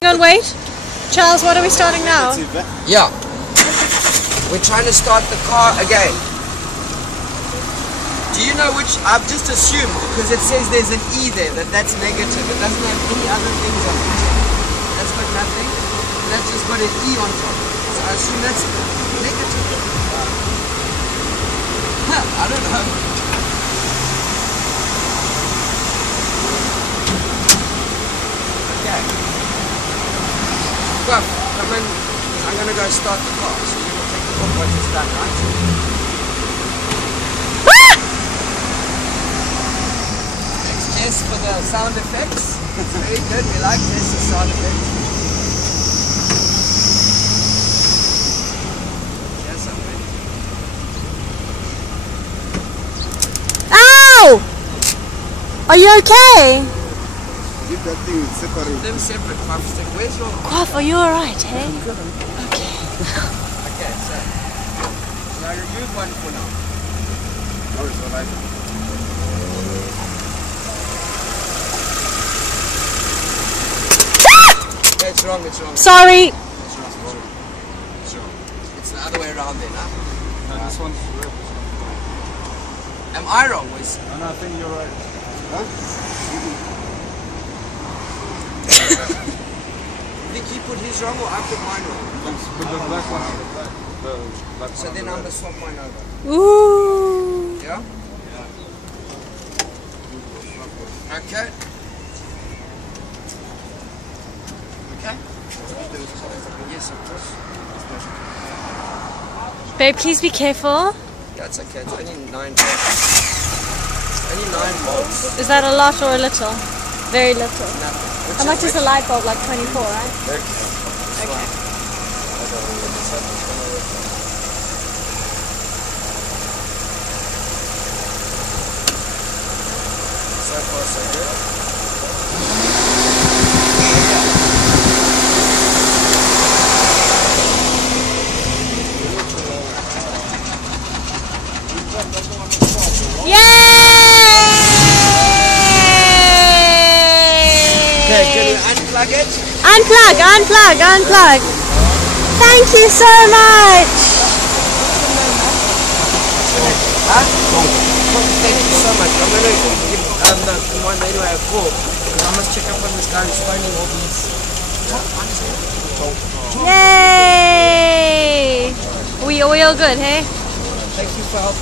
On, wait. Charles, what are we starting now? Yeah. We're trying to start the car again. Do you know which? I've just assumed, because it says there's an E there, that's negative. It doesn't have any other things on it. That's got nothing. That's just got an E on top. So I assume that's negative. I don't know. Okay. Come in. I'm going to go start the car. So you're going to take the book once it's done, right? Yes, for the sound effects. It's very good. We like this, the sound effects. Yes, I'm ready. Ow! Are you okay? Keep that thing separate. Them separate, pump stick. Where's your... Quaff, are you alright, hey? Okay. Okay, so I remove one for now. Oh, it's alright. It's wrong, it's wrong. Sorry. It's wrong, it's wrong. It's wrong. It's the other way around then, huh? No, this one's red. Am I wrong, Wiz? No, I think you're right. Huh? You think he put his wrong or I put mine wrong? Put the black one on the back. The black So one then on I'm the going to swap mine over. Ooh. Yeah? Okay. Okay? Yes, of course. Babe, please be careful. That's okay, it's only 9 volts. Only 9 volts. Is that a lot or a little? Very little. Nothing. How much is a light bulb? Like 24, right? Okay. Okay. So far, so good. Yay! Okay, can you unplug it? Unplug, unplug, unplug. Thank you so much. Huh? Thank you so much. I'm going to give the one anyway a call because I must check up on this guy who's phoning all these. Yay! We all good, hey? Thank you for helping.